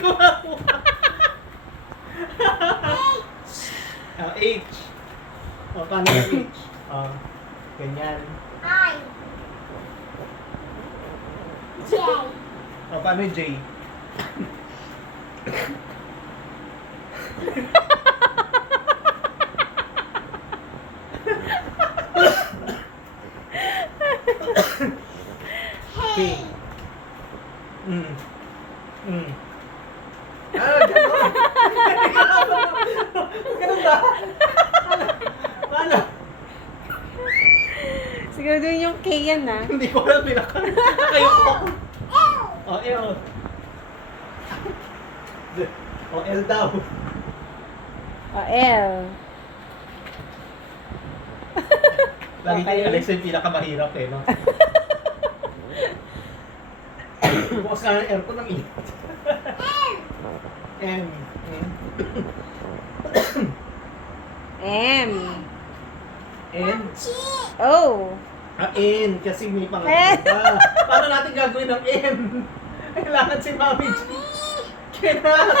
ko makuha. H. O, paano yung H? O, ganyan. I. J. O, paano yung J? K. Gano'n. Ganun ba? Paano? Siguro doon yung K yan ah. Hindi ko alam, pinakayoko. O, L. O, L daw. O, L. Lagi Okay. kay Alex yung pinakamahirap eh, no? Bukas nga ng aircon ng init. M. M. N. O. N. Kasi may pangalan pa. Paano natin gagawin ng M? Kailangan si Mami G. Cannot.